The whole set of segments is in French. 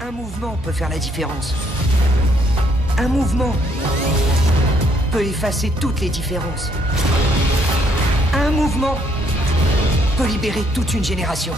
Un mouvement peut faire la différence. Un mouvement peut effacer toutes les différences. Un mouvement peut libérer toute une génération.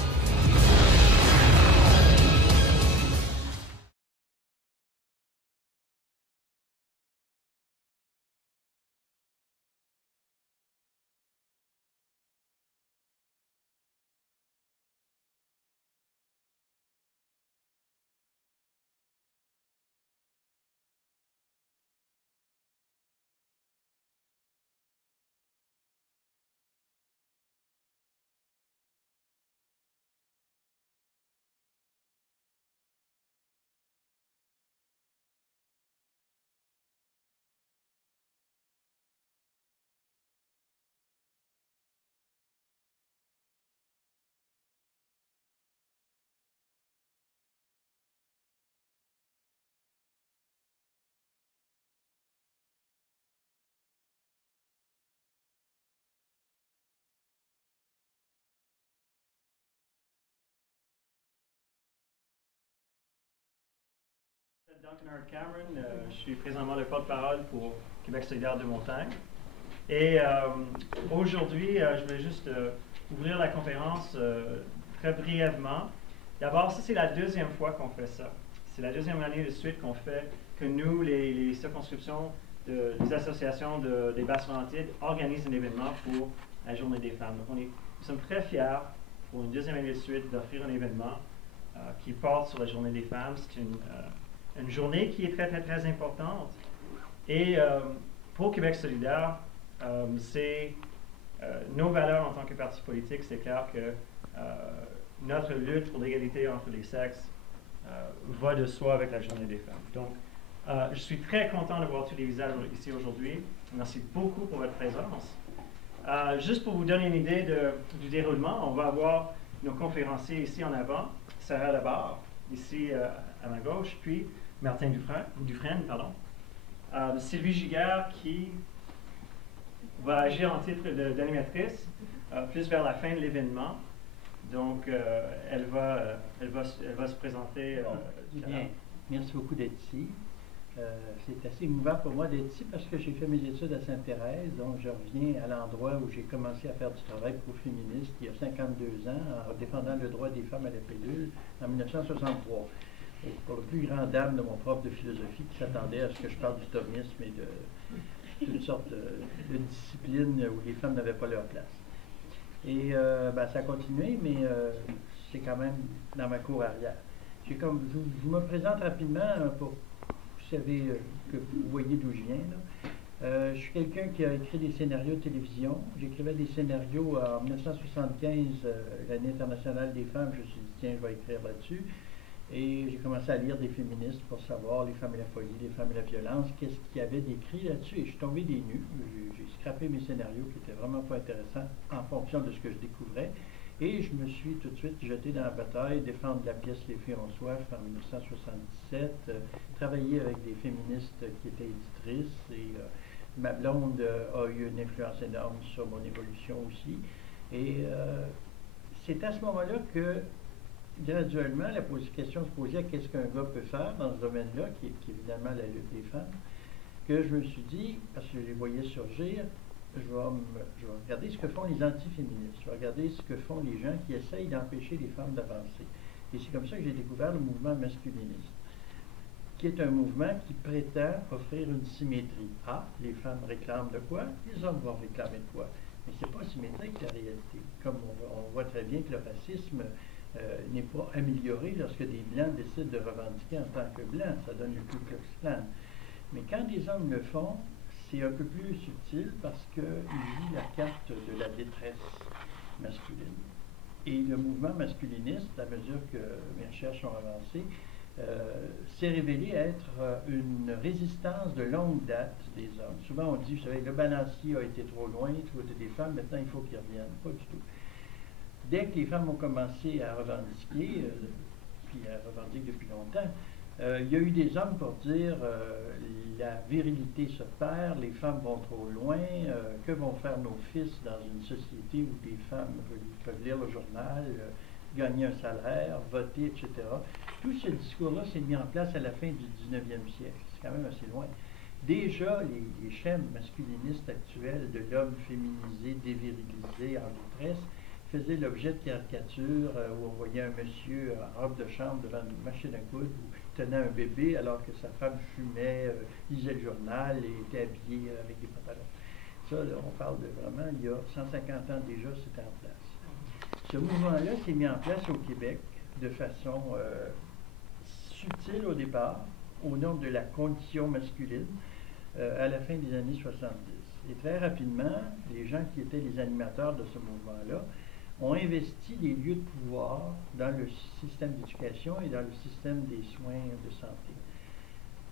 Duncan Hart Cameron, je suis présentement le porte-parole pour Québec solidaire de montagne. Et aujourd'hui, je vais juste ouvrir la conférence très brièvement. D'abord, ça c'est la deuxième fois qu'on fait ça. C'est la deuxième année de suite qu'on fait, que nous, les circonscriptions des associations des Basses-Laurentides, organisent un événement pour la Journée des femmes. Donc nous sommes très fiers, pour une deuxième année de suite, d'offrir un événement qui porte sur la Journée des femmes. C'est une journée qui est très, très, très importante. Et pour Québec solidaire, c'est nos valeurs en tant que parti politique, c'est clair que notre lutte pour l'égalité entre les sexes va de soi avec la Journée des femmes. Donc, je suis très content de voir tous les visages ici aujourd'hui. Merci beaucoup pour votre présence. Juste pour vous donner une idée du déroulement, on va avoir nos conférenciers ici en avant, Sarah Labarre, ici à ma gauche, puis Martin Dufresne, Sylvie Giguère qui va agir en titre d'animatrice plus vers la fin de l'événement. Donc, elle va se présenter. Bien. Merci beaucoup d'être ici. C'est assez émouvant pour moi d'être ici parce que j'ai fait mes études à Sainte-Thérèse, donc je reviens à l'endroit où j'ai commencé à faire du travail pro-féministe il y a 52 ans en défendant le droit des femmes à la pilule en 1963. Et pour le plus grand dame de mon prof de philosophie qui s'attendait à ce que je parle du thomisme et de toutes sortes de disciplines où les femmes n'avaient pas leur place. Et ça a continué, mais c'est quand même dans ma cour arrière. Je me présente rapidement pour que vous savez que vous voyez d'où je viens. Là. Je suis quelqu'un qui a écrit des scénarios de télévision. J'écrivais des scénarios en 1975, l'année internationale des femmes. Je me suis dit, tiens, je vais écrire là-dessus. Et j'ai commencé à lire des féministes pour savoir les femmes et la folie, les femmes et la violence, qu'est-ce qu'il y avait d'écrit là-dessus. Et je suis tombé des nues. J'ai scrappé mes scénarios qui n'étaient vraiment pas intéressants en fonction de ce que je découvrais. Et je me suis tout de suite jeté dans la bataille, défendre la pièce Les filles ont soif en 1977, travailler avec des féministes qui étaient éditrices. Et ma blonde a eu une influence énorme sur mon évolution aussi. Et c'est à ce moment-là que graduellement, la question se posait qu'est-ce qu'un gars peut faire dans ce domaine-là, qui est évidemment la lutte des femmes, que je me suis dit, parce que je les voyais surgir, je vais regarder ce que font les antiféministes, je vais regarder ce que font les gens qui essayent d'empêcher les femmes d'avancer. Et c'est comme ça que j'ai découvert le mouvement masculiniste, qui est un mouvement qui prétend offrir une symétrie. Ah, les femmes réclament de quoi? Les hommes vont réclamer de quoi? Mais c'est pas symétrique la réalité. Comme on voit très bien que le racisme n'est pas amélioré lorsque des Blancs décident de revendiquer en tant que Blancs. Ça donne le Ku Klux Klan. Mais quand des hommes le font, c'est un peu plus subtil parce qu'ils jouent la carte de la détresse masculine. Et le mouvement masculiniste, à mesure que mes recherches ont avancé, s'est révélé être une résistance de longue date des hommes. Souvent on dit, vous savez, le balancier a été trop loin du côté des femmes, maintenant il faut qu'il revienne. Pas du tout. Dès que les femmes ont commencé à revendiquer, puis elles revendiquent depuis longtemps, il y a eu des hommes pour dire la virilité se perd, les femmes vont trop loin, que vont faire nos fils dans une société où des femmes peuvent lire le journal, gagner un salaire, voter, etc. Tout ce discours-là s'est mis en place à la fin du 19e siècle. C'est quand même assez loin. Déjà, les schèmes masculinistes actuels de l'homme féminisé, dévirilisé, en détresse, faisaient l'objet de caricatures où on voyait un monsieur en robe de chambre devant une machine à coudre ou tenait un bébé alors que sa femme fumait, lisait le journal et était habillée avec des pantalons. Ça, là, on parle de vraiment, il y a 150 ans déjà, c'était en place. Ce mouvement-là s'est mis en place au Québec de façon subtile au départ, au nom de la condition masculine, à la fin des années 70. Et très rapidement, les gens qui étaient les animateurs de ce mouvement-là ont investi des lieux de pouvoir dans le système d'éducation et dans le système des soins de santé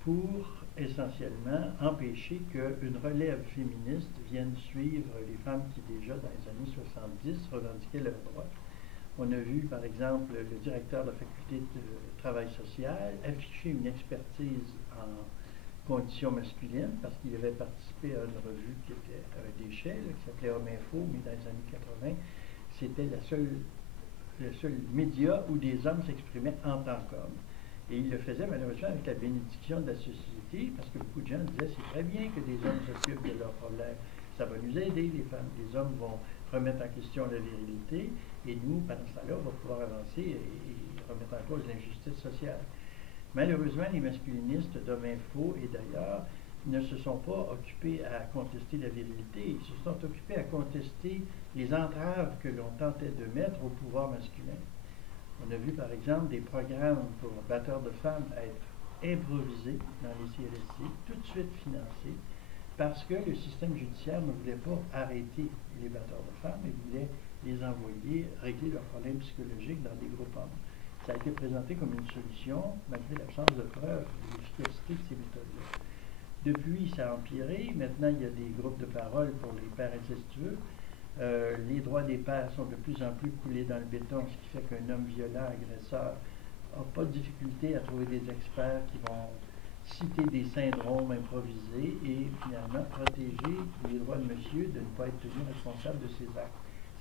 pour essentiellement empêcher qu'une relève féministe vienne suivre les femmes qui déjà dans les années 70 revendiquaient leurs droits. On a vu par exemple le directeur de la faculté de travail social afficher une expertise en conditions masculines parce qu'il avait participé à une revue qui était à un déchet, qui s'appelait Homme Info, mais dans les années 80, c'était le seul média où des hommes s'exprimaient en tant qu'hommes. Et il le faisait malheureusement avec la bénédiction de la société, parce que beaucoup de gens disaient c'est très bien que des hommes s'occupent de leurs problèmes. Ça va nous aider, les femmes. Les hommes vont remettre en question la virilité, et nous, pendant ce temps-là, on va pouvoir avancer et remettre en cause l'injustice sociale. Malheureusement, les masculinistes d'Homme Info et d'ailleurs ne se sont pas occupés à contester la virilité, ils se sont occupés à contester les entraves que l'on tentait de mettre au pouvoir masculin. On a vu par exemple des programmes pour batteurs de femmes être improvisés dans les CLSC, tout de suite financés, parce que le système judiciaire ne voulait pas arrêter les batteurs de femmes, il voulait les envoyer régler leurs problèmes psychologiques dans des groupes hommes. Ça a été présenté comme une solution, malgré l'absence de preuves de l'efficacité de ces méthodes-là. Depuis, ça a empiré. Maintenant, il y a des groupes de parole pour les pères incestueux. Les droits des pères sont de plus en plus coulés dans le béton, ce qui fait qu'un homme violent, agresseur, n'a pas de difficulté à trouver des experts qui vont citer des syndromes improvisés et finalement protéger les droits de monsieur de ne pas être tenu responsable de ses actes.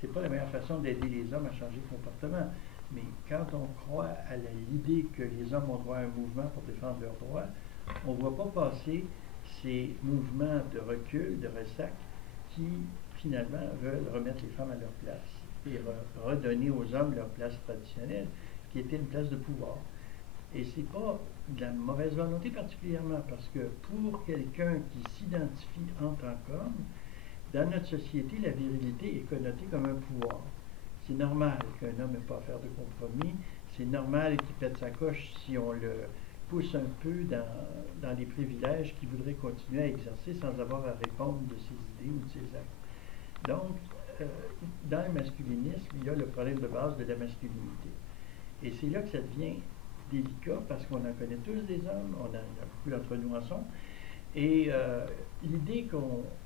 Ce n'est pas la meilleure façon d'aider les hommes à changer de comportement. Mais quand on croit à l'idée que les hommes ont droit à un mouvement pour défendre leurs droits, on ne voit pas passer ces mouvements de recul, de ressac, qui finalement veulent remettre les femmes à leur place et redonner aux hommes leur place traditionnelle, qui était une place de pouvoir. Et ce n'est pas de la mauvaise volonté particulièrement, parce que pour quelqu'un qui s'identifie en tant qu'homme, dans notre société, la virilité est connotée comme un pouvoir. C'est normal qu'un homme n'ait pas à faire de compromis, c'est normal qu'il pète sa coche si on le pousse un peu dans les privilèges qu'il voudrait continuer à exercer sans avoir à répondre de ses idées ou de ses actes. Donc, dans le masculinisme, il y a le problème de base de la masculinité. Et c'est là que ça devient délicat parce qu'on en connaît tous des hommes, il y a beaucoup d'entre nous en sont. Et l'idée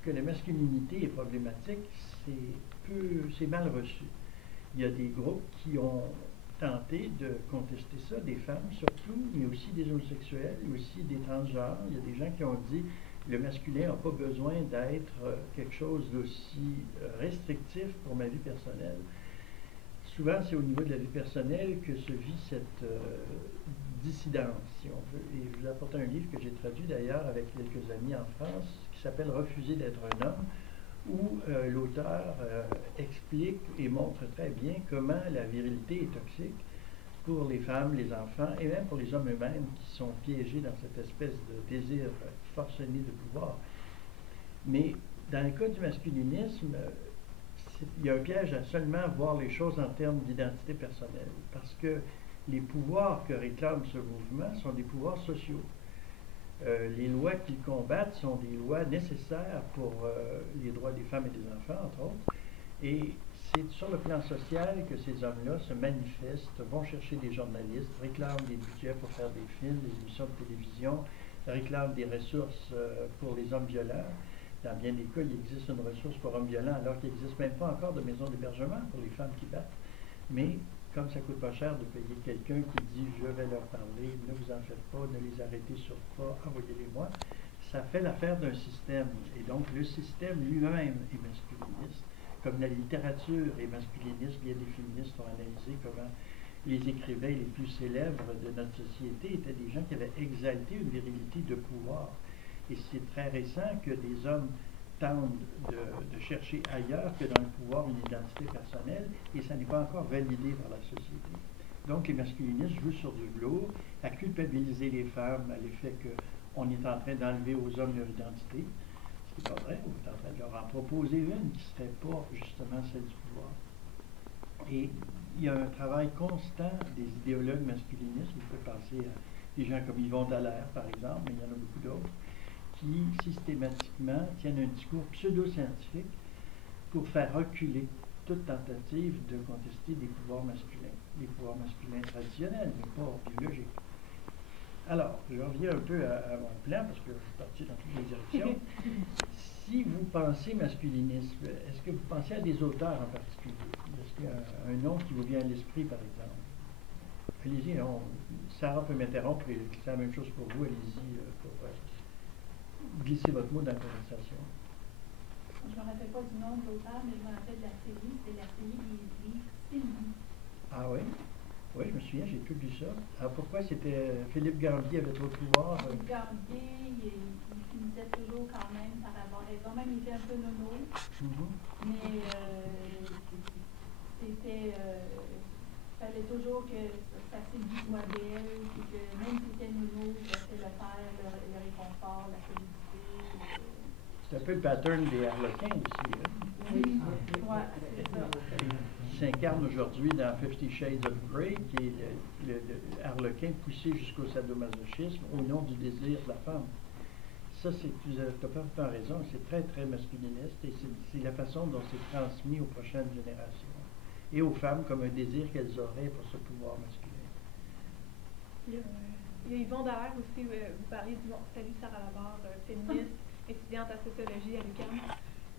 que la masculinité est problématique, c'est mal reçu. Il y a des groupes qui ont tenté de contester ça, des femmes surtout, mais aussi des homosexuels, aussi des transgenres. Il y a des gens qui ont dit le masculin n'a pas besoin d'être quelque chose d'aussi restrictif pour ma vie personnelle. Souvent, c'est au niveau de la vie personnelle que se vit cette dissidence, si on veut. Et je vous apporte un livre que j'ai traduit d'ailleurs avec quelques amis en France, qui s'appelle « Refuser d'être un homme », où l'auteur explique et montre très bien comment la virilité est toxique pour les femmes, les enfants et même pour les hommes eux-mêmes qui sont piégés dans cette espèce de désir forcené de pouvoir. Mais dans le cas du masculinisme, il y a un piège à seulement voir les choses en termes d'identité personnelle, parce que les pouvoirs que réclame ce mouvement sont des pouvoirs sociaux. Les lois qu'ils combattent sont des lois nécessaires pour les droits des femmes et des enfants, entre autres. Et c'est sur le plan social que ces hommes-là se manifestent, vont chercher des journalistes, réclament des budgets pour faire des films, des émissions de télévision, réclament des ressources pour les hommes violents. Dans bien des cas, il existe une ressource pour hommes violents, alors qu'il n'existe même pas encore de maison d'hébergement pour les femmes qui battent. Mais comme ça ne coûte pas cher de payer quelqu'un qui dit « je vais leur parler, ne vous en faites pas, ne les arrêtez surtout pas, envoyez-les-moi », ça fait l'affaire d'un système. Et donc le système lui-même est masculiniste. Comme la littérature est masculiniste, bien des féministes ont analysé comment les écrivains les plus célèbres de notre société étaient des gens qui avaient exalté une virilité de pouvoir. Et c'est très récent que des hommes tentent de chercher ailleurs que dans le pouvoir une identité personnelle, et ça n'est pas encore validé par la société. Donc les masculinistes jouent sur du velours, à culpabiliser les femmes à l'effet qu'on est en train d'enlever aux hommes leur identité, ce qui n'est pas vrai, on est en train de leur en proposer une qui ne serait pas justement celle du pouvoir. Et il y a un travail constant des idéologues masculinistes, vous pouvez penser à des gens comme Yvon Dallaire par exemple, mais il y en a beaucoup d'autres, qui systématiquement tiennent un discours pseudo-scientifique pour faire reculer toute tentative de contester des pouvoirs masculins traditionnels, mais pas biologiques. Alors, je reviens un peu à mon plan, parce que je suis parti dans toutes les directions. Si vous pensez masculinisme, est-ce que vous pensez à des auteurs en particulier? Est-ce qu'il y a un nom qui vous vient à l'esprit, par exemple? Allez-y, Sarah peut m'interrompre, et c'est la même chose pour vous, allez-y pour glisser votre mot dans la conversation. Je ne me rappelle pas du nom de l'auteur, mais je me rappelle de la série, c'était la série des livres Sylvie. Ah oui? Oui, je me souviens, j'ai tout lu ça. Alors pourquoi c'était Philippe Gambier avait trop de pouvoir? Philippe Gambier, il finissait toujours quand même par avoir raison, même il était un peu nono, mais c'était, fallait toujours que ça séduise modèle, et que même si c'était nono, c'était le père, le réconfort, la solidité. C'est un peu le pattern des Harlequins aussi. Oui, ouais, c'est ça. Qui s'incarne aujourd'hui dans 50 Shades of Grey, qui est le Harlequin poussé jusqu'au sadomasochisme au nom du désir de la femme. Ça, tu as parfaitement raison, c'est très, très masculiniste et c'est la façon dont c'est transmis aux prochaines générations. Et aux femmes comme un désir qu'elles auraient pour ce pouvoir masculin. Il y a Yvon Dallaire aussi, vous parlez du salut Sarah Labarre, féministe, étudiante en sociologie à l'UQAM.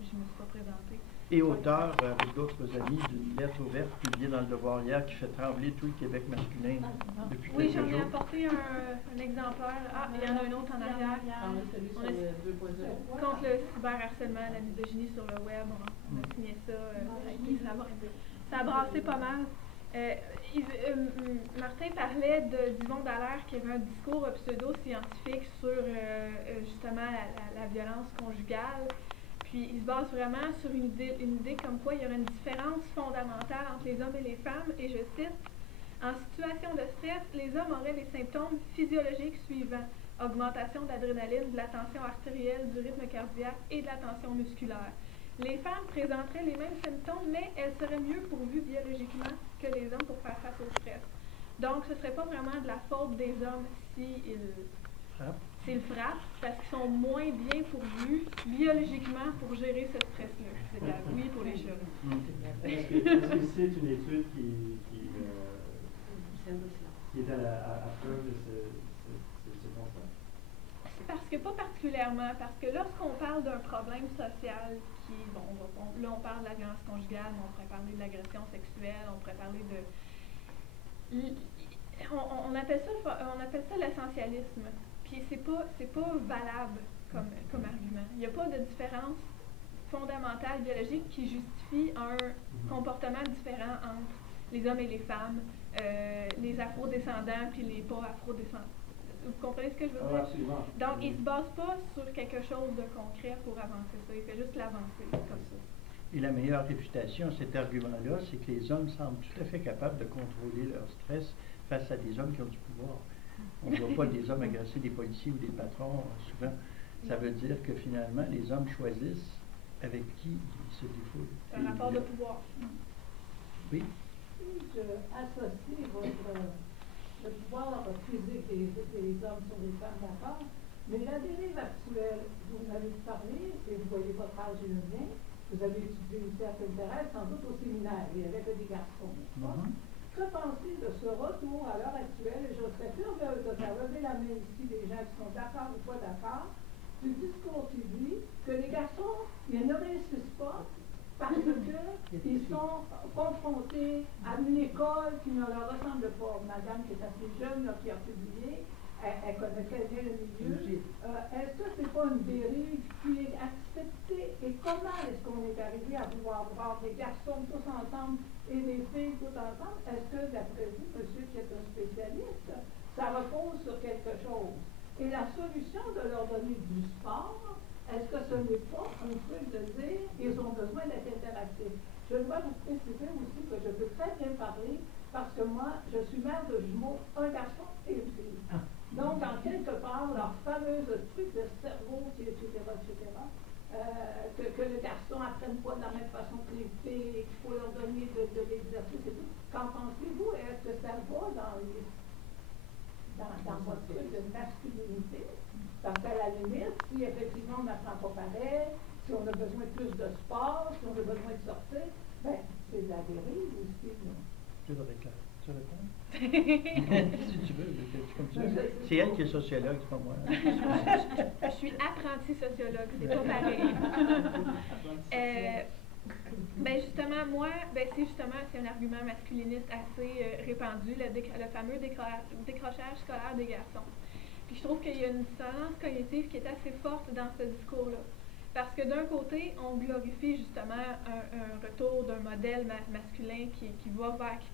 Je ne me suis pas présentée. Et auteur, avec d'autres amis, d'une lettre ouverte publiée dans le Devoir hier qui fait trembler tout le Québec masculin depuis quelques jours. Oui, j'en ai apporté un exemplaire. Ah, il y en a un autre en arrière. Contre le cyberharcèlement, la misogynie sur le web. On a signé ça. Ça a brassé pas mal. Martin parlait d'Yvon Dallaire qui avait un discours pseudo-scientifique sur justement la violence conjugale. Puis il se base vraiment sur une idée comme quoi il y aurait une différence fondamentale entre les hommes et les femmes. Et je cite, « En situation de stress, les hommes auraient les symptômes physiologiques suivants. Augmentation d'adrénaline, de la tension artérielle, du rythme cardiaque et de la tension musculaire. Les femmes présenteraient les mêmes symptômes, mais elles seraient mieux pourvues biologiquement que les hommes pour faire face au stress. Donc, ce ne serait pas vraiment de la faute des hommes s'ils frappent, parce qu'ils sont moins bien pourvus biologiquement pour gérer ce stress-là. C'est la oui pour les chats. Est-ce que c'est une étude qui est à preuve de ce constat? Parce que pas particulièrement, parce que lorsqu'on parle d'un problème social qui, là on parle de la violence conjugale, mais on pourrait parler de l'agression sexuelle, on pourrait parler de... On appelle ça l'essentialisme. Puis c'est pas valable comme argument. Il n'y a pas de différence fondamentale biologique qui justifie un comportement différent entre les hommes et les femmes, les afro-descendants puis les pas afro-descendants. Vous comprenez ce que je veux dire? Absolument. Donc, il ne se base pas sur quelque chose de concret pour avancer ça. Il fait juste l'avancer comme ça. Et la meilleure réfutation à cet argument-là, c'est que les hommes semblent tout à fait capables de contrôler leur stress face à des hommes qui ont du pouvoir. On ne voit pas des hommes agresser des policiers ou des patrons, souvent. Ça veut dire que finalement, les hommes choisissent avec qui ils se défoulent. C'est un rapport de pouvoir. Oui? Je associe le pouvoir physique des hommes sur les femmes, d'accord, mais la dérive actuelle, vous en avez parlé, et vous voyez votre âge et le mien, vous avez étudié aussi à Sainte-Thérèse, sans doute au séminaire, il y avait que des garçons, n'est-ce pas? Que pensez de ce retour à l'heure actuelle, et je serais curieuse de faire lever la main ici des gens qui sont d'accord ou pas d'accord, du discours qui dit que les garçons, ils ne réussissent pas parce qu'ils sont confrontés à une école qui ne leur ressemble pas. Madame qui est assez jeune, là, qui a publié, elle connaît très bien le milieu. Est-ce que c'est pas une dérive qui est acceptée? Et comment est-ce qu'on est arrivé à pouvoir voir des garçons tous ensemble et des filles toutes ensemble? Est-ce que, d'après vous, monsieur qui est un spécialiste, ça repose sur quelque chose? Et la solution de leur donner du sport, est-ce que ce n'est pas un truc de dire ils ont besoin d'être interactifs? Je dois vous préciser aussi que je peux très bien parler parce que moi, je suis mère de jumeaux, un garçon et une fille. Donc, en quelque part, leur fameuse truc de cerveau, etc., que le garçon apprenne pas de la même façon que les filles, qu'il faut leur donner de l'exercice et tout. Qu'en pensez-vous? Est-ce que ça va dans votre truc de masculinité? Parce qu'à la limite, si effectivement on n'apprend pas pareil, si on a besoin de plus de sport, si on a besoin de sortir, ben, c'est de la dérive aussi. Je voudrais que tu réponds. Si tu veux, comme tu veux. C'est elle qui est sociologue, c'est pas moi. Je suis apprentie sociologue, c'est pas pareil. Ben justement, moi, c'est un argument masculiniste assez répandu, le fameux décrochage scolaire des garçons. Puis je trouve qu'il y a une dissonance cognitive qui est assez forte dans ce discours-là. Parce que d'un côté, on glorifie justement un retour d'un modèle masculin qui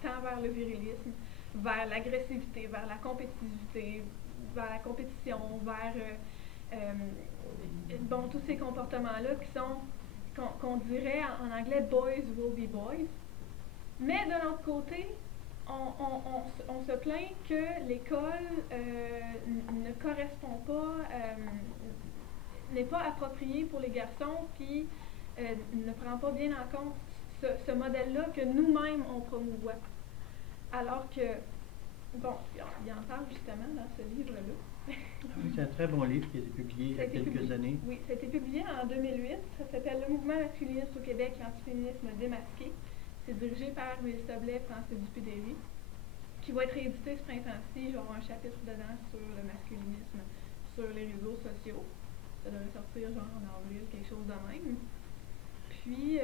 tend vers le virilisme, vers l'agressivité, vers la compétitivité, vers la compétition, vers tous ces comportements-là qui sont, qu'on dirait en anglais « boys will be boys ». Mais de l'autre côté, on se plaint que l'école ne correspond pas, n'est pas appropriée pour les garçons, puis ne prend pas bien en compte ce modèle-là que nous-mêmes on promouvoit. Alors que, bon, il en parle justement dans ce livre-là. Oui, c'est un très bon livre qui a été publié il y a quelques années. Oui, ça a été publié en 2008. Ça s'appelle « Le mouvement masculiniste au Québec, l'antiféminisme démasqué ». C'est dirigé par Mélissa Blais et Francis Dupé-Derry, qui va être réédité ce printemps-ci. J'aurai un chapitre dedans sur le masculinisme sur les réseaux sociaux. Ça devrait sortir genre en avril, quelque chose de même. Puis,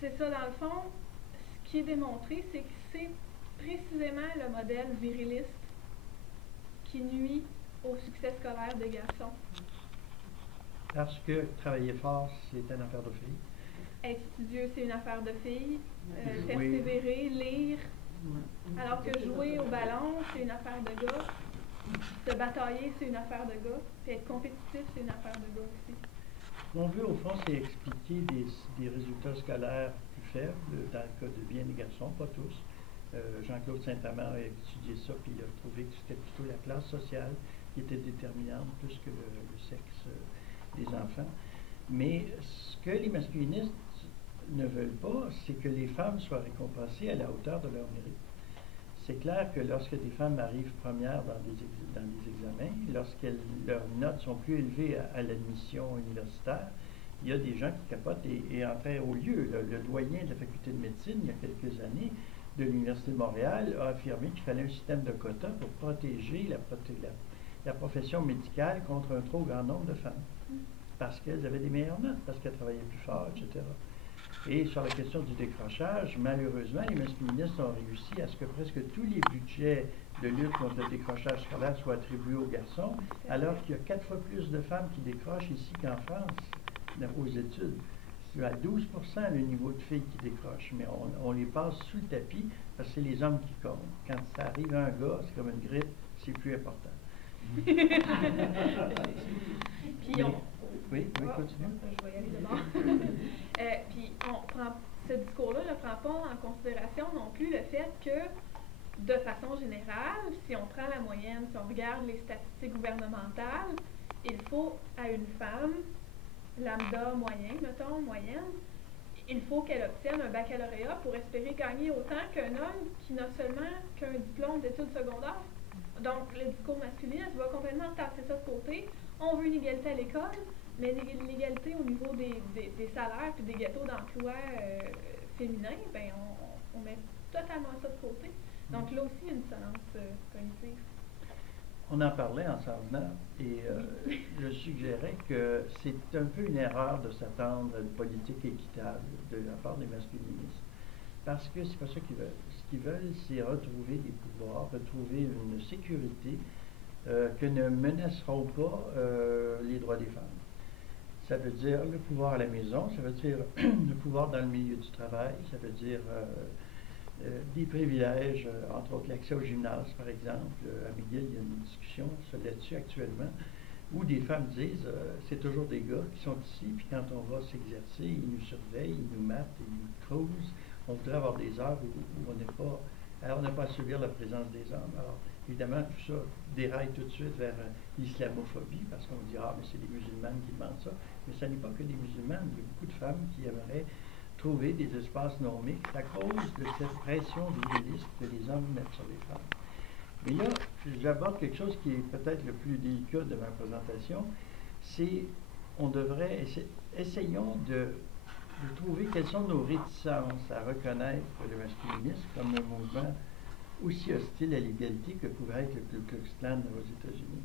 c'est ça, dans le fond, ce qui est démontré, c'est que c'est précisément le modèle viriliste qui nuit au succès scolaire des garçons. Parce que travailler fort, c'est une affaire de filles. Être studieux, c'est une affaire de filles. Persévérer, lire. Alors que jouer au ballon, c'est une affaire de gars. Se batailler, c'est une affaire de gars. Puis être compétitif, c'est une affaire de gars aussi. Ce qu'on veut, au fond, c'est expliquer des résultats scolaires plus faibles, dans le cas de bien des garçons, pas tous. Jean-Claude Saint-Amand a étudié ça, puis il a trouvé que c'était plutôt la classe sociale qui était déterminante, plus que le sexe des enfants. Mais ce que les masculinistes ne veulent pas, c'est que les femmes soient récompensées à la hauteur de leur mérite. C'est clair que lorsque des femmes arrivent premières dans des examens, lorsque leurs notes sont plus élevées à l'admission universitaire, il y a des gens qui capotent et en très haut lieu. Le doyen de la faculté de médecine, il y a quelques années, de l'Université de Montréal, a affirmé qu'il fallait un système de quotas pour protéger la profession médicale contre un trop grand nombre de femmes. Parce qu'elles avaient des meilleures notes, parce qu'elles travaillaient plus fort, etc. Et sur la question du décrochage, malheureusement, les masculinistes ont réussi à ce que presque tous les budgets de lutte contre le décrochage scolaire soient attribués aux garçons, alors qu'il y a 4 fois plus de femmes qui décrochent ici qu'en France, aux études. C'est à 12% le niveau de filles qui décrochent, mais on les passe sous le tapis parce que c'est les hommes qui comptent. Quand ça arrive à un gars, c'est comme une grippe, c'est plus important. Puis oui, continue. Je vais y aller d'abord. Puis ce discours-là ne prend pas en considération non plus le fait que, de façon générale, si on prend la moyenne, si on regarde les statistiques gouvernementales, il faut à une femme, lambda moyenne, il faut qu'elle obtienne un baccalauréat pour espérer gagner autant qu'un homme qui n'a seulement qu'un diplôme d'études secondaires. Donc, le discours masculiniste va complètement tasser ça de côté. On veut une égalité à l'école, mais l'égalité au niveau des salaires et des gâteaux d'emploi féminins, ben, on met totalement ça de côté. Donc, là aussi, il y a une dissonance cognitive. On en parlait en s'en venant et je suggérais que c'est un peu une erreur de s'attendre à une politique équitable de la part des masculinistes. parce que c'est pas ça qu'ils veulent. Ce qu'ils veulent, c'est retrouver des pouvoirs, retrouver une sécurité que ne menaceront pas les droits des femmes. Ça veut dire le pouvoir à la maison, ça veut dire le pouvoir dans le milieu du travail, ça veut dire des privilèges, entre autres l'accès au gymnase, par exemple. À McGill, il y a une discussion là-dessus actuellement, où des femmes disent c'est toujours des gars qui sont ici, puis quand on va s'exercer, ils nous surveillent, ils nous matent, ils nous creusent. On voudrait avoir des heures où on n'a pas à subir la présence des hommes. Alors, évidemment, tout ça déraille tout de suite vers l'islamophobie, parce qu'on dit ah, mais c'est les musulmanes qui demandent ça. Mais ce n'est pas que les musulmanes, il y a beaucoup de femmes qui aimeraient trouver des espaces non mixtes à cause de cette pression viriliste que les hommes mettent sur les femmes. Mais là, j'aborde quelque chose qui est peut-être le plus délicat de ma présentation, c'est on devrait essayons de trouver quelles sont nos réticences à reconnaître le masculinisme comme un mouvement aussi hostile à l'égalité que pouvait être le Ku Klux Klan aux États-Unis.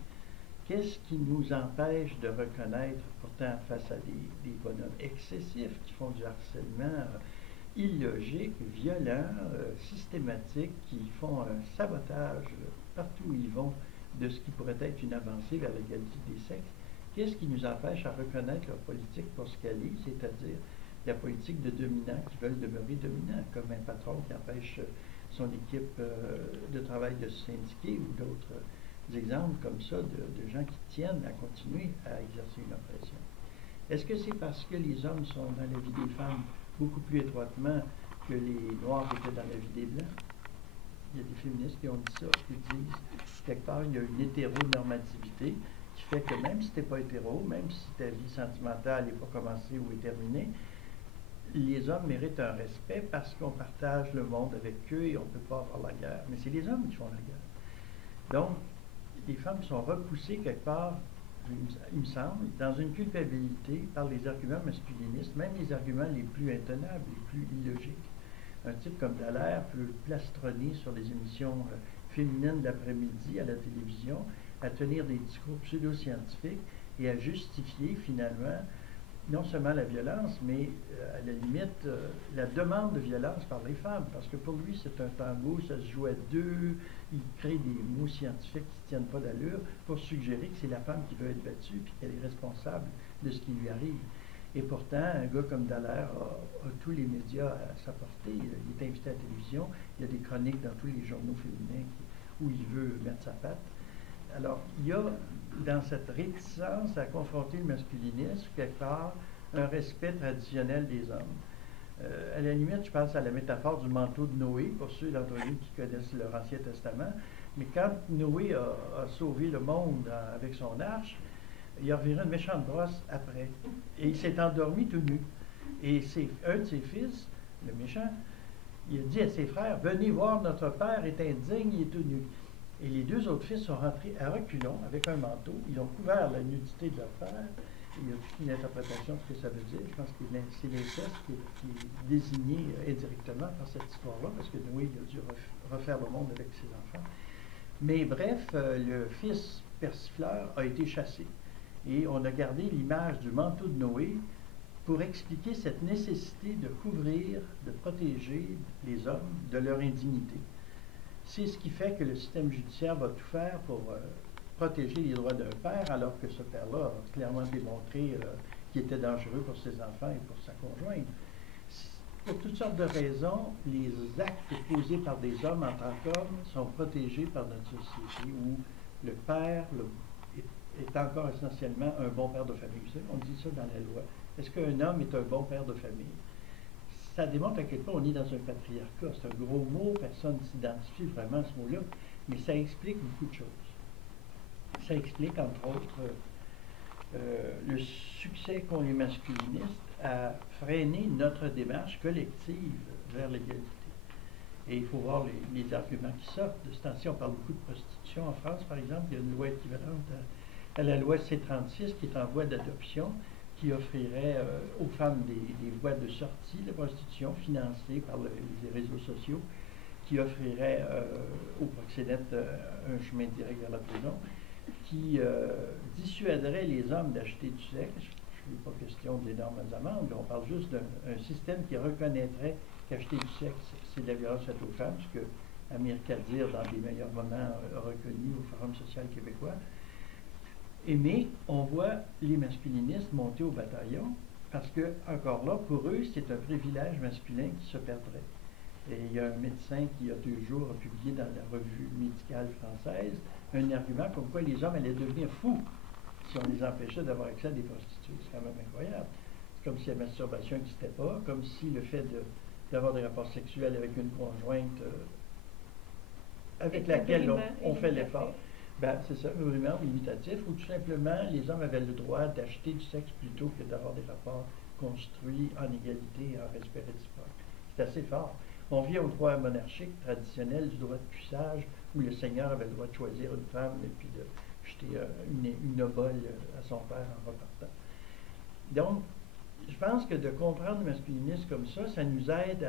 Qu'est-ce qui nous empêche de reconnaître, pourtant face à des bonhommes excessifs qui font du harcèlement illogique, violent, systématique, qui font un sabotage partout où ils vont de ce qui pourrait être une avancée vers l'égalité des sexes? Qu'est-ce qui nous empêche à reconnaître leur politique pour ce qu'elle est, c'est-à-dire la politique de dominants qui veulent demeurer dominants, comme un patron qui empêche son équipe de travail de se syndiquer ou d'autres exemples comme ça de gens qui tiennent à continuer à exercer une oppression. Est-ce que c'est parce que les hommes sont dans la vie des femmes beaucoup plus étroitement que les Noirs étaient dans la vie des Blancs? Il y a des féministes qui ont dit ça, qui disent quelque part il y a une hétéronormativité qui fait que même si tu n'es pas hétéro, même si ta vie sentimentale n'est pas commencée ou est terminée, les hommes méritent un respect parce qu'on partage le monde avec eux et on ne peut pas avoir la guerre. Mais c'est les hommes qui font la guerre. Donc, les femmes sont repoussées quelque part, il me semble, dans une culpabilité par les arguments masculinistes, même les arguments les plus intenables, les plus illogiques. Un type comme Dallaire peut plastronner sur les émissions féminines de l'après-midi à la télévision, à tenir des discours pseudo-scientifiques et à justifier finalement non seulement la violence, mais à la limite la demande de violence par les femmes, parce que pour lui c'est un tango, ça se joue à deux, il crée des mots scientifiques qui ne tiennent pas d'allure pour suggérer que c'est la femme qui veut être battue puis qu'elle est responsable de ce qui lui arrive. Et pourtant, un gars comme Dallaire a tous les médias à sa portée, il est invité à la télévision, il y a des chroniques dans tous les journaux féminins où il veut mettre sa patte. Alors, il y a dans cette réticence à confronter le masculinisme, quelque part, un respect traditionnel des hommes. À la limite, je pense à la métaphore du manteau de Noé, pour ceux d'entre vous qui connaissent leur Ancien Testament. Mais quand Noé a sauvé le monde avec son arche, il a reviré une méchante brosse après. Et il s'est endormi tout nu. Et un de ses fils, le méchant, il a dit à ses frères, « Venez voir, notre père est indigne, il est tout nu. » Et les deux autres fils sont rentrés à reculons avec un manteau. Ils ont couvert la nudité de leur père. Il y a toute une interprétation de ce que ça veut dire. Je pense que c'est l'inceste qui est désigné indirectement par cette histoire-là, parce que Noé il a dû refaire le monde avec ses enfants. Mais bref, le fils persifleur a été chassé. Et on a gardé l'image du manteau de Noé pour expliquer cette nécessité de couvrir, de protéger les hommes de leur indignité. C'est ce qui fait que le système judiciaire va tout faire pour protéger les droits d'un père, alors que ce père-là a clairement démontré qu'il était dangereux pour ses enfants et pour sa conjointe. Pour toutes sortes de raisons, les actes posés par des hommes en tant qu'hommes sont protégés par notre société, où le père est encore essentiellement un bon père de famille. Vous savez, on dit ça dans la loi. Est-ce qu'un homme est un bon père de famille? Ça démontre à quel point on est dans un patriarcat. C'est un gros mot, personne ne s'identifie vraiment à ce mot-là, mais ça explique beaucoup de choses. Ça explique, entre autres, le succès qu'ont les masculinistes à freiner notre démarche collective vers l'égalité. Et il faut voir les arguments qui sortent. De ce temps-ci, on parle beaucoup de prostitution. En France, par exemple, il y a une loi équivalente à la loi C-36 qui est en voie d'adoption, qui offrirait aux femmes des voies de sortie de la prostitution financées par les réseaux sociaux, qui offrirait aux proxénètes un chemin direct vers la prison, qui dissuaderait les hommes d'acheter du sexe. Je ne suis pas question d'énormes amendes, on parle juste d'un système qui reconnaîtrait qu'acheter du sexe, c'est de la violence faite aux femmes, ce que Amir Kadir, dans les meilleurs moments, a reconnu au Forum social québécois. Mais on voit les masculinistes monter au bataillon parce que, encore là, pour eux, c'est un privilège masculin qui se perdrait. Et il y a un médecin qui, il y a 2 jours, a publié dans la revue médicale française un argument comme quoi les hommes allaient devenir fous si on les empêchait d'avoir accès à des prostituées. C'est quand même incroyable. C'est comme si la masturbation n'existait pas, comme si le fait d'avoir des rapports sexuels avec une conjointe avec laquelle on fait l'effort, ben, c'est ça, vraiment imitatif, ou tout simplement les hommes avaient le droit d'acheter du sexe plutôt que d'avoir des rapports construits en égalité et en respect réciproque. C'est assez fort. On vient au droit monarchique traditionnel du droit de puissage, où le seigneur avait le droit de choisir une femme et puis de jeter une obole à son père en repartant. Donc, je pense que de comprendre le masculinisme comme ça nous aide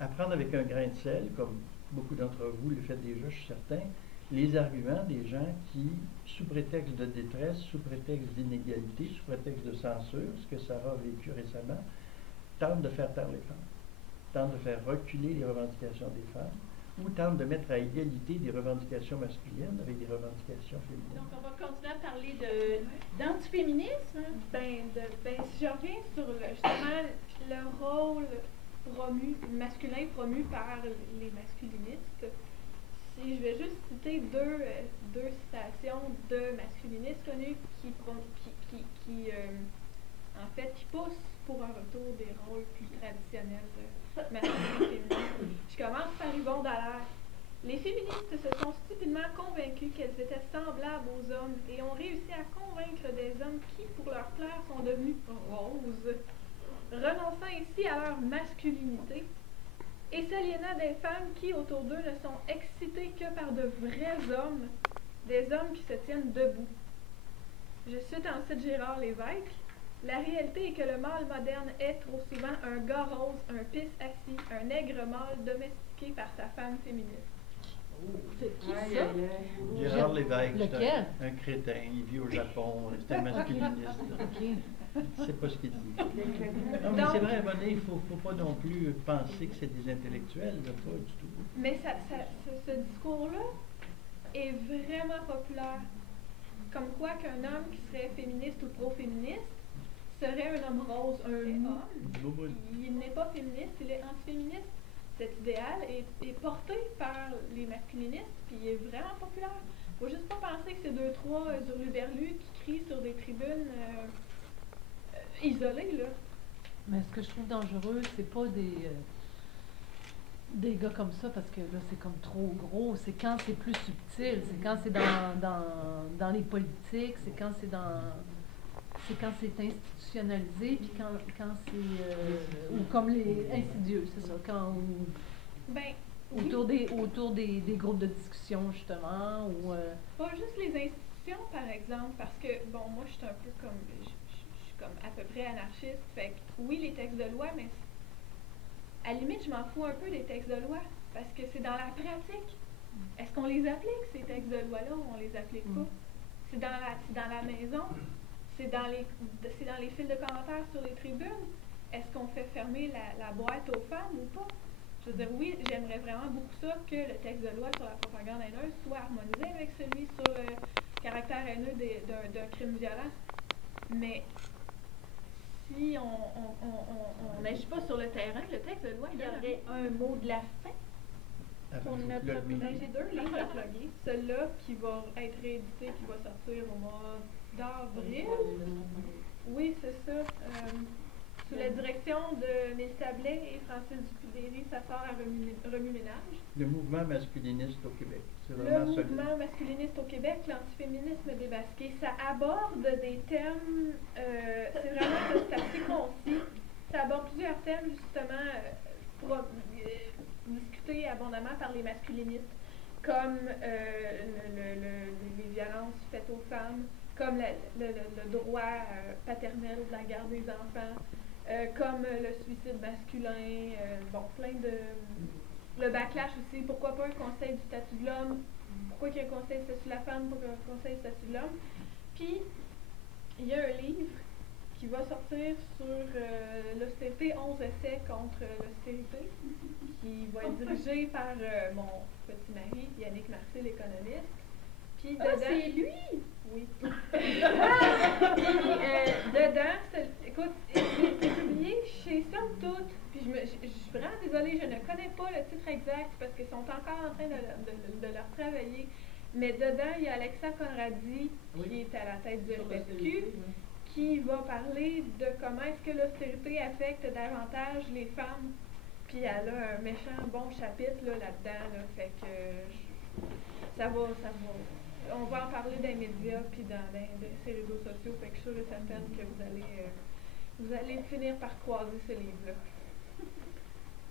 à prendre avec un grain de sel, comme beaucoup d'entre vous le faites déjà, je suis certain, les arguments des gens qui, sous prétexte de détresse, sous prétexte d'inégalité, sous prétexte de censure, ce que Sarah a vécu récemment, tentent de faire taire les femmes, tentent de faire reculer les revendications des femmes, ou tentent de mettre à égalité des revendications masculines avec des revendications féminines. Donc, on va continuer à parler d'antiféminisme. Si je reviens sur justement le rôle masculin promu par les masculinistes, si je vais juste citer deux citations de masculinistes connus qui poussent pour un retour des rôles plus traditionnels masculins et féminins. Je commence par Yvon Dallaire. Les féministes se sont stupidement convaincues qu'elles étaient semblables aux hommes et ont réussi à convaincre des hommes qui, pour leur plaire, sont devenus roses, renonçant ainsi à leur masculinité et s'aliénant des femmes qui, autour d'eux, ne sont excitées que par de vrais hommes, des hommes qui se tiennent debout. Je cite ensuite Gérard Lévesque. La réalité est que le mâle moderne est trop souvent un gars rose, un pisse assis, un nègre mâle domestiqué par sa femme féministe. C'est qui ça? Gérard Lévesque, Lequel? c'est un crétin, il vit au Japon, c'est un masculiniste. C'est pas ce qu'il dit. Non, mais c'est vrai, à un moment donné, il ne faut pas non plus penser que c'est des intellectuels, là, pas du tout. Mais ce discours-là est vraiment populaire. Comme quoi qu'un homme qui serait féministe ou pro-féministe serait un homme rose, un homme. Il n'est pas féministe, il est antiféministe. Cet idéal est porté par les masculinistes, puis il est vraiment populaire. Il ne faut juste pas penser que c'est 2-3 hurluberlus qui crient sur des tribunes isolées, là. Mais ce que je trouve dangereux, c'est pas des gars comme ça, parce que là, c'est comme trop gros. C'est quand c'est plus subtil, c'est quand c'est dans les politiques, c'est quand c'est institutionnalisé, puis quand c'est... ou comme les insidieux, c'est ça, quand... autour des groupes de discussion, justement, ou... Pas juste les institutions, par exemple, parce que, bon, moi, je suis un peu comme... Je suis comme à peu près anarchiste, fait que, oui, les textes de loi, mais à la limite, je m'en fous un peu des textes de loi, parce que c'est dans la pratique. Est-ce qu'on les applique, ces textes de loi-là, ou on les applique pas? C'est dans la maison, c'est dans les fils de commentaires sur les tribunes. Est-ce qu'on fait fermer la boîte aux femmes ou pas? Je veux dire, oui, j'aimerais vraiment beaucoup ça, que le texte de loi sur la propagande haineuse soit harmonisé avec celui sur le caractère haineux d'un crime violent. Mais si on n'agit pas sur le terrain, le texte de loi, il y aurait un mot de la fin pour notre... J'ai 2 livres à plugger. Celui-là qui va être réédité, qui va sortir au mois d'avril. Oui, c'est ça. Sous la direction de Mélissa Blais et Francis Dupidéry, ça sort à remue-ménage. Le mouvement masculiniste au Québec. Le mouvement masculiniste au Québec, l'antiféminisme démasqué, ça aborde des thèmes, c'est assez concis. Ça aborde plusieurs thèmes, justement, discutés abondamment par les masculinistes, comme les violences faites aux femmes, comme le droit paternel de la garde des enfants, comme le suicide masculin, plein de... Le backlash aussi, pourquoi pas un conseil du statut de l'homme, pourquoi il y a un conseil du statut de la femme, pourquoi un conseil du statut de l'homme. Puis, il y a un livre qui va sortir sur l'austérité 11 essais contre l'austérité, qui va être dirigé par mon petit mari, Yannick Marcel, économiste. Puis dedans, c'est lui! Oui. Puis dedans, écoute, c'est publié chez Somme Toute. Puis je suis vraiment désolée, je ne connais pas le titre exact parce qu'ils sont encore en train de le retravailler. Mais dedans, il y a Alexa Conradi, qui est à la tête du FSQ, qui va parler de comment est-ce que l'austérité affecte davantage les femmes. Puis elle a un méchant bon chapitre là-dedans. Là, fait que ça va. On va en parler dans les médias puis dans ces réseaux sociaux. Fait que je suis sûre et certaine que vous allez finir par croiser ce livre-là.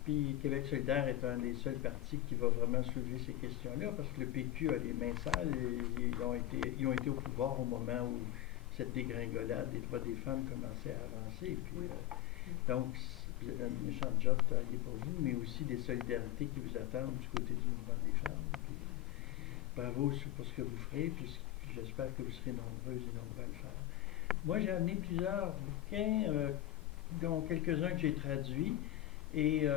Puis Québec solidaire est un des seuls partis qui va vraiment soulever ces questions-là, parce que le PQ a les mains sales, ils ont été au pouvoir au moment où cette dégringolade des droits des femmes commençait à avancer. Puis, donc, un méchant job travaillé pour vous, mais aussi des solidarités qui vous attendent du côté du mouvement des femmes. Puis, bravo pour ce que vous ferez, puis j'espère que vous serez nombreuses et nombreux à le faire. Moi, j'ai amené plusieurs bouquins, dont quelques-uns que j'ai traduits. Et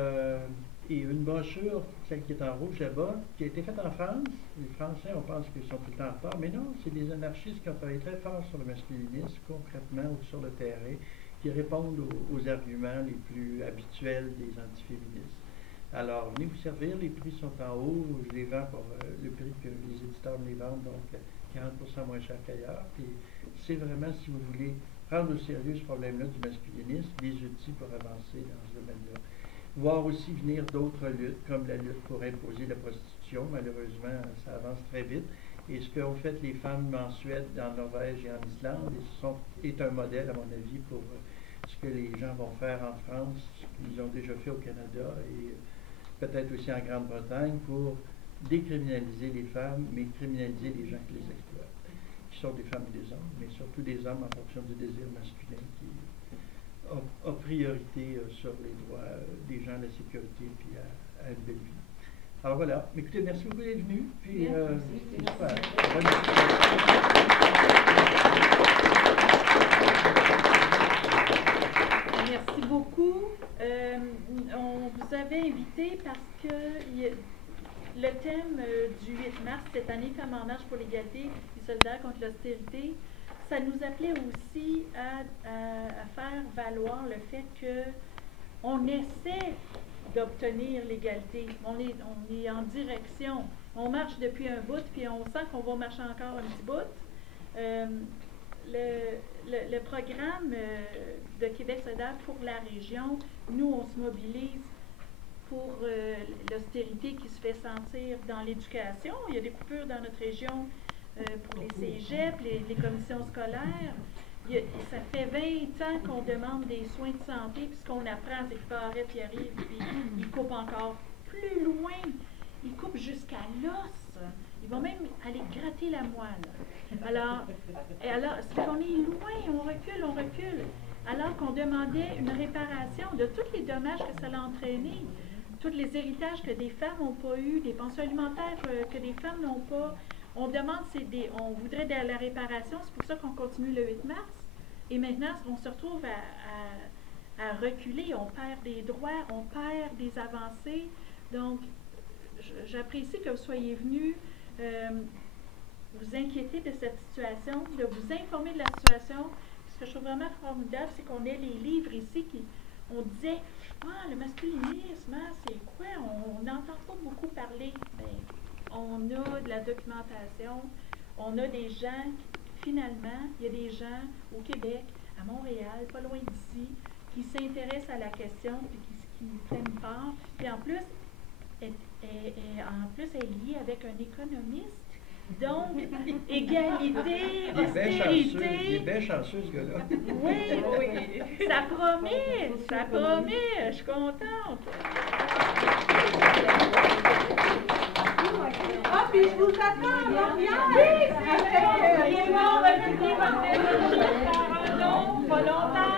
une brochure, celle qui est en rouge là-bas, qui a été faite en France. Les Français, on pense qu'ils sont tout le temps en retard, mais non, c'est des anarchistes qui ont travaillé très fort sur le masculinisme, concrètement, ou sur le terrain, qui répondent aux arguments les plus habituels des antiféministes. Alors, venez vous servir, les prix sont en haut, je les vends pour le prix que les éditeurs me les vendent, donc 40% moins cher qu'ailleurs. Puis c'est vraiment, si vous voulez prendre au sérieux ce problème-là du masculinisme, des outils pour avancer dans ce domaine-là. Voir aussi venir d'autres luttes, comme la lutte pour imposer la prostitution. Malheureusement, ça avance très vite. Et ce qu'ont fait les femmes en Suède, en Norvège et en Islande est un modèle, à mon avis, pour ce que les gens vont faire en France, ce qu'ils ont déjà fait au Canada et peut-être aussi en Grande-Bretagne pour décriminaliser les femmes, mais criminaliser les gens qui les exploitent, qui sont des femmes et des hommes, mais surtout des hommes en fonction du désir masculin qui a priorité sur les droits des gens, la sécurité, puis à une belle vie. Alors voilà. Écoutez, merci beaucoup d'être venu. Puis, super. Merci beaucoup. On vous avait invité parce que le thème du 8 mars, cette année, Femmes en marche pour l'égalité et solidaires contre l'austérité, ça nous appelait aussi à faire valoir le fait qu'on essaie d'obtenir l'égalité. On est en direction. On marche depuis un bout, puis on sent qu'on va marcher encore un petit bout. Le programme de Québec solidaire pour la région, nous, on se mobilise pour l'austérité qui se fait sentir dans l'éducation. Il y a des coupures dans notre région pour les cégeps, les commissions scolaires. Ça fait 20 ans qu'on demande des soins de santé, puis ce qu'on apprend, c'est que Barrette y arrive, puis il coupe encore plus loin. Il coupe jusqu'à l'os. Il va même aller gratter la moelle. Alors c'est qu'on est loin, on recule. Alors qu'on demandait une réparation de tous les dommages que ça a entraîné, tous les héritages que des femmes n'ont pas eu, des pensions alimentaires que des femmes n'ont pas. On demande, on voudrait de la réparation, c'est pour ça qu'on continue le 8 mars. Et maintenant, on se retrouve à reculer, on perd des droits, on perd des avancées. Donc, j'apprécie que vous soyez venus vous inquiéter de cette situation, de vous informer de la situation. Ce que je trouve vraiment formidable, c'est qu'on ait les livres ici on disait, le masculinisme, c'est quoi? On n'entend pas beaucoup parler. Ben, on a de la documentation, on a des gens, finalement, il y a des gens au Québec, à Montréal, pas loin d'ici, qui s'intéressent à la question et qui prennent part. Puis en plus, elle est liée avec un économiste. Donc, égalité, austérité. Il est bien chanceux, ce gars-là. Oui, ça promet, je suis contente. Ah, puis je vous attends à Montréal! Il est mort depuis votre pas longtemps.